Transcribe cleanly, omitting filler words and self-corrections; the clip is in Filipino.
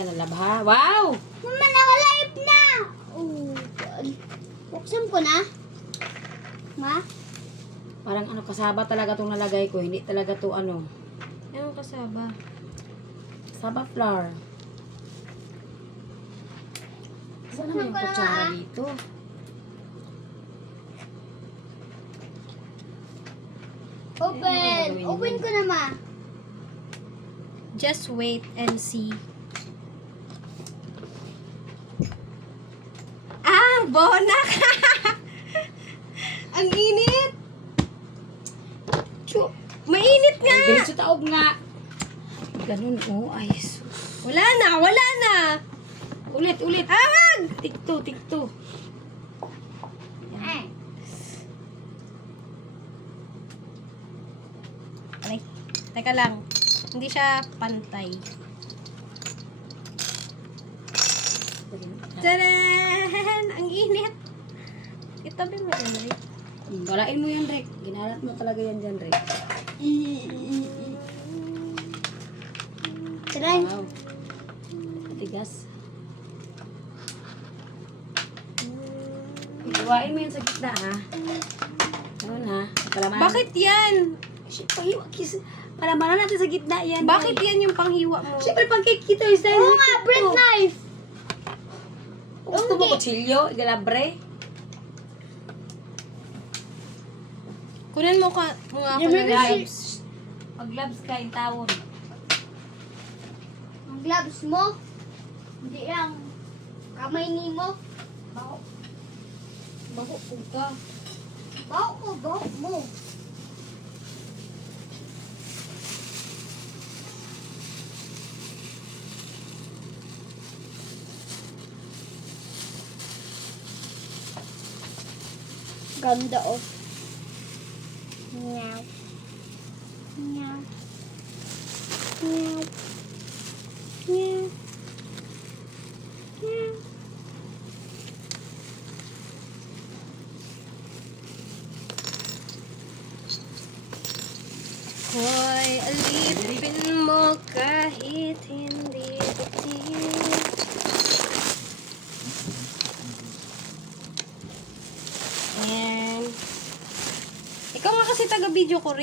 ka na lab, ha? Wow! Mama, naka-live na! Oh, God. Buksan ko na. Ma? Parang ano, kasaba talaga itong nalagay ko. Hindi talaga to ano. Anong kasaba? Kasaba flour. Saan naman yung Buksan ko na, kutsara ah. dito? Open! Open ko na, ma. Just wait and see. Ah, bonak! Ang init! Mainit nga! Ay, galit sa taob nga. Ganun, oh. Ay, sus. Wala na! Wala na! Ulit, ulit. Awag! Tikto, tikto. Eh. Ay, teka lang. Hindi siya pantay. Tadaan! Ang init! Itabi mo yun, Rick. Walain mo yan, Rek. Ginalat mo talaga yan dyan, Rek. Try. Wow. Matigas. Iwain mo yan sa gitna, ha? Yun, ha? Palamanan. Bakit yan? Pahiwa, kiss. Palamanan natin sa gitna yan. Bakit yan yung panghiwa mo? Siyempre, pangkikita yung style. Oo nga, bread knife. Gusto mo kutsilyo? Igalabre? Kunin mo ka mga ako Yung ng mga gloves. Pag-gloves ka, yung tawon. Ang gloves mo. Hindi lang. Kamay ni mo. Baho. Bako po ka. Baho ko, baho mo. Ganda oh. Meow. Meow. Meow. Meow. Meow. Hoy, alipin mo kahit hindi bitin. Ayan. Ikaw nga kasi taga-video ko rin.